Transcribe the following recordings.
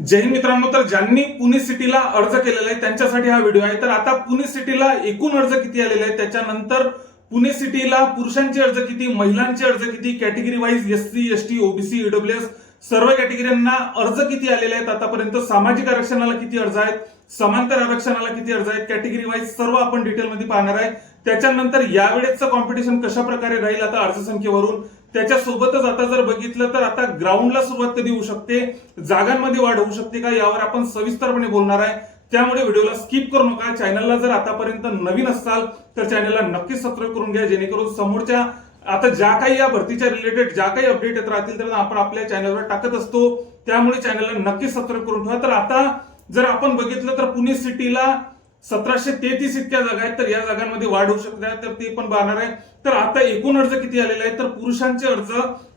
जय हिंद मित्रांनो, तर ज्यांनी पुणे सिटीला अर्ज केलेला आहे त्यांच्यासाठी हा व्हिडिओ आहे। तर आता पुणे सिटीला एकूण अर्ज किती आलेले आहेत, त्याच्यानंतर पुणे सिटीला पुरुषांचे अर्ज किती, महिलांचे अर्ज किती, category wise SC, ST, OBC, EWS सर्व कॅटेगरींना अर्ज किती आलेले आहेत आतापर्यंत, सामाजिक आरक्षणाला किती अर्ज आहेत, समांतर आरक्षणाला किती अर्ज आहेत, कॅटेगरी वाईज सर्व आपण डिटेलमध्ये पाहणार आहे। त्याच्यानंतर यावेळेचं कॉम्पिटिशन कशा प्रकारे राहील आता अर्ज संख्येवरून, त्याच्यासोबतच आता जर बघितलं तर आता ग्राउंडला सुरुवात कधी होऊ शकते, जागांमध्ये वाढ होऊ शकते का, यावर आपण सविस्तरपणे बोलणार आहे। त्यामुळे व्हिडिओला स्किप करू नका। चॅनलला जर आतापर्यंत नवीन असाल तर चॅनलला नक्कीच सबस्क्राईब करून घ्या, जेणेकरून समोरच्या आता ज्या काही या भरतीच्या रिलेटेड ज्या काही अपडेट येत राहतील तर आपण आपल्या चॅनलवर टाकत असतो, त्यामुळे चॅनलला नक्कीच सबस्क्राईब करून ठेवा। तर आता जर आपण बघितलं तर पुणे सिटीला 1733 इतक्या जागा आहेत, तर या जागांमध्ये वाढ होऊ शकते, तर ते पण पाहणार आहे। तर आता एकूण अर्ज किती आलेले आहेत, तर पुरुषांचे अर्ज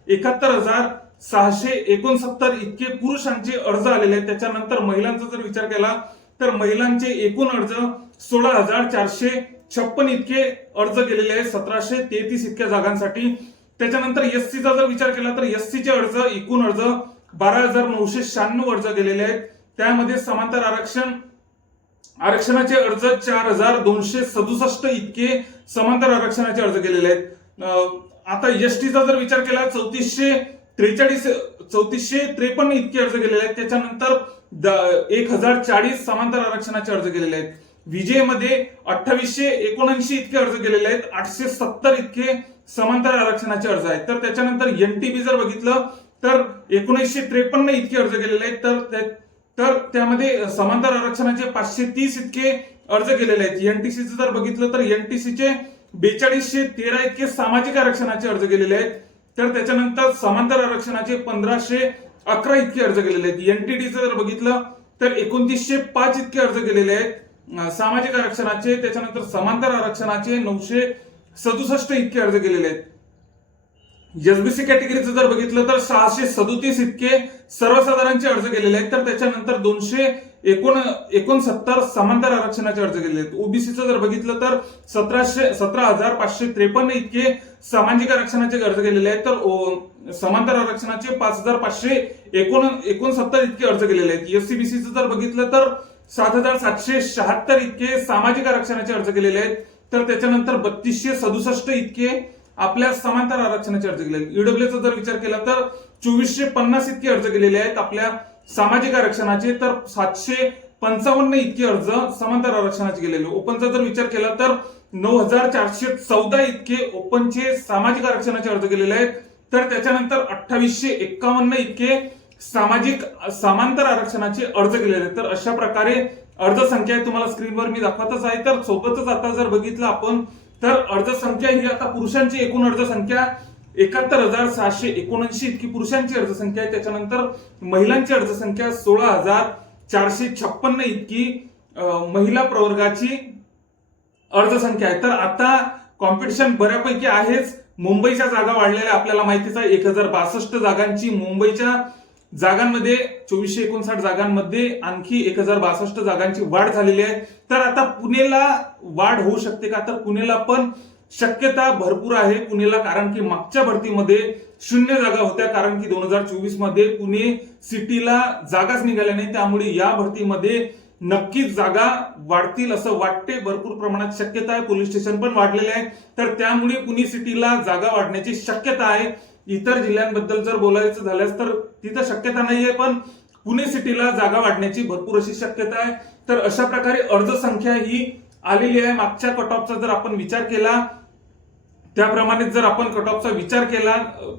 71,669 इतके पुरुषांचे अर्ज आलेले आहेत। त्याच्यानंतर महिलांचा जर विचार केला तर महिलांचे एकूण अर्ज 16,456 इतके अर्ज केलेले आहेत 1733 इतक्या जागांसाठी। त्याच्यानंतर एससीचा जर विचार केला तर एससीचे अर्ज एकूण अर्ज 12,996 अर्ज गेलेले आहेत। त्यामध्ये समांतर आरक्षणाचे अर्ज 4,267 इतके समांतर आरक्षणाचे अर्ज केलेले आहेत। आता एसटीचा जर विचार केला 3453 इतके अर्ज गेलेले आहेत। त्याच्यानंतर 1040 समांतर आरक्षणाचे अर्ज गेलेले आहेत। विजय मध्ये 2879 इतके अर्ज गेलेले आहेत, 870 इतके समांतर आरक्षणाचे अर्ज आहेत। तर त्याच्यानंतर एनटीबी जर बघितलं तर 1953 इतके अर्ज गेलेले आहेत, तर त्यामध्ये समांतर आरक्षणाचे 530 इतके अर्ज गेलेले आहेत। एनटीसीचं जर बघितलं तर एनटीसीचे 4213 इतके सामाजिक आरक्षणाचे अर्ज गेलेले आहेत। तर त्याच्यानंतर समांतर आरक्षणाचे 1511 इतके अर्ज गेलेले आहेत। एनटीडीचं जर बघितलं तर 2905 इतके अर्ज गेलेले आहेत सामाजिक आरक्षणाचे। त्याच्यानंतर समांतर आरक्षणाचे 967 इतके अर्ज गेलेले आहेत। एसबीसी कॅटेगरीचं जर बघितलं तर 637 इतके सर्वसाधारणचे अर्ज गेलेले आहेत। तर त्याच्यानंतर 269 समांतर आरक्षणाचे अर्ज गेलेले आहेत। ओबीसीचं जर बघितलं तर 17,553 इतके सामाजिक आरक्षणाचे अर्ज गेलेले आहेत। तर समांतर आरक्षणाचे 5,569 इतके अर्ज गेलेले आहेत। एससीबीसीचं जर बघितलं तर 7,776 इतके सामाजिक आरक्षणाचे अर्ज गेलेले आहेत। तर त्याच्यानंतर 3,267 इतके आपल्या समांतर आरक्षणाचे अर्ज गेले आहेत। ईडब्ल्यूचा जर विचार केला तर 2,450 इतके अर्ज गेलेले आहेत आपल्या सामाजिक आरक्षणाचे। तर 755 इतके अर्ज समांतर आरक्षणाचे गेलेले। ओपनचा जर विचार केला तर 9,414 इतके ओपनचे सामाजिक आरक्षणाचे अर्ज गेलेले आहेत। तर त्याच्यानंतर 2,851 इतके समांतर आरक्षणाचे अर्ज गेलेले आहेत। तर अशा प्रकारे अर्ज संख्या तुम्हाला स्क्रीनवर मी दाखवतच आहे। तर सोबतच आता जर बघितलं आपण तर अर्ज संख्या ही आता पुरुषांची एकूण अर्ज संख्या 71,679 इतकी पुरुषांची अर्ज संख्या आहे। त्याच्यानंतर महिलांची अर्ज संख्या 16,456 इतकी महिला प्रवर्गाची अर्ज संख्या आहे। तर आता कॉम्पिटिशन बऱ्यापैकी आहेच। मुंबईच्या जागा वाढलेल्या आपल्याला माहितीच आहे, 1062 जागांची मुंबईच्या जागांमध्ये 2459 जागांमध्ये आणखी 1062 जागांची वाढ झालेली आहे। तर आता पुणेला वाढ होऊ शकते का, तर पुणेला पण शक्यता भरपूर आहे पुणेला, कारण की मागच्या भरतीमध्ये 0 जागा होत्या, कारण की 2024 मध्ये पुणे सिटीला जागाच निघाल्या नाही। त्यामुळे या भरतीमध्ये नक्कीच जागा वाढतील असं वाटते, भरपूर प्रमाणात शक्यता आहे। पोलीस स्टेशन पण वाढलेले आहे, तर त्यामुळे पुणे सिटीला जागा वाढण्याची शक्यता आहे। इतर जिल्ह्यांबद्दल जर बोलायचं झाल्यास तर तिथं शक्यता नाहीये, पण पुणे सिटीला जागा वाढण्याची भरपूर अशी शक्यता आहे। तर अशा प्रकारे अर्ज संख्या ही आलेली आहे। मागच्या कट ऑफचा जर आपण विचार केला त्याप्रमाणे जर आपण कट ऑफचा विचार केला,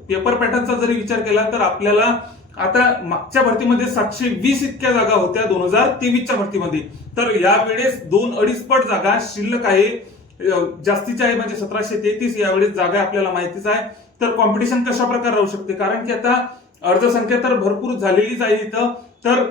पेपर पॅटर्नचा जरी विचार केला तर आपल्याला आता मागच्या भरतीमध्ये 720 इतक्या जागा होत्या 2023च्या भरतीमध्ये, तर यावेळेस 2-2.5 पट जागा शिल्लक आहे, जास्तीच्या आहे, म्हणजे 1733 यावेळेस जागा आपल्याला माहितीच आहे। तर कॉम्पिटिशन कशा प्रकारे राहू शकते, कारण की आता अर्ज संख्या तर भरपूर झालेलीच आहे इथं। तर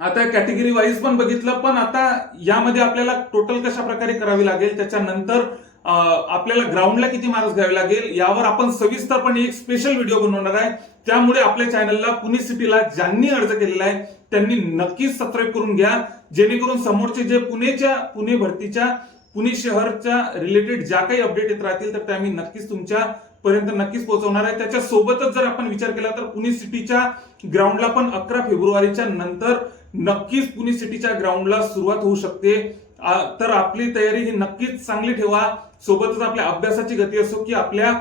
आता कॅटेगरी वाईज पण बघितलं, पण आता यामध्ये आपल्याला टोटल कशा प्रकारे करावी लागेल, त्याच्यानंतर आपल्याला ग्राउंडला किती मार्क्स घ्यावे लागेल यावर आपण सविस्तरपणे एक स्पेशल व्हिडिओ बनवणार आहे। त्यामुळे आपल्या चॅनलला पुणे सिटीला ज्यांनी अर्ज केलेला आहे त्यांनी नक्कीच सबस्क्राईब करून घ्या, जेणेकरून समोरचे जे पुणे भरतीच्या पुणे शहरच्या रिलेटेड ज्या काही अपडेट येत राहतील तर त्या मी नक्कीच तुमच्या पर्यंत नक्कीच पोहोचवणार आहे। त्याच्या सोबतच जर आपण विचार केला तर पुणे सिटीच्या ग्राउंडला पण 11 फेब्रुवारीच्या नंतर नक्कीच पुणे सिटीच्या ग्राउंडला सुरुवात होऊ शकते। तर आपली तयारी ही नक्कीच चांगली ठेवा। सोबतच आपल्या अभ्यासाची गती असो की आपल्या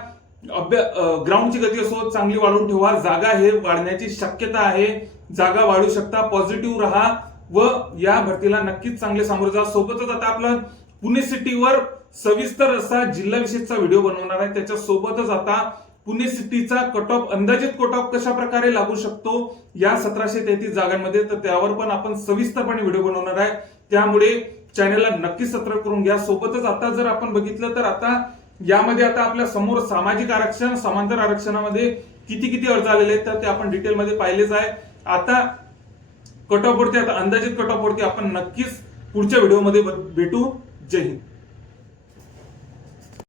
ग्राउंडची गती असो चांगली वाढवून ठेवा। जागा हे वाढण्याची शक्यता आहे, जागा वाढू शकता। पॉझिटिव्ह राहा व या भरतीला नक्कीच चांगले सामोरे जा। सोबतच आता आपलं पुणे सिटीवर सविस्तर असा जिल्हा विशेषचा व्हिडिओ बनवणार आहे। त्याच्या सोबतच आता पुणे सिटीचा कट ऑफ, अंदाजित कट ऑफ कशा प्रकारे लागू शकतो या 1733 जागांमध्ये, तर त्यावर पण आपण सविस्तरपणे व्हिडिओ बनवणार आहे। त्यामुळे चॅनलला नक्कीच सबस्क्राईब करून घ्या। सोबतच आता जर आपण बघितलं तर आता यामध्ये आता आपल्या समोर सामाजिक आरक्षण, समांतर आरक्षणामध्ये किती किती अर्ज आलेले आहेत तर ते आपण डिटेलमध्ये पाहिलेच आहे। आता कट ऑफ वरती, आता अंदाजित कट ऑफ वरती आपण नक्कीच पुढच्या व्हिडिओमध्ये भेटू। जय हिंद।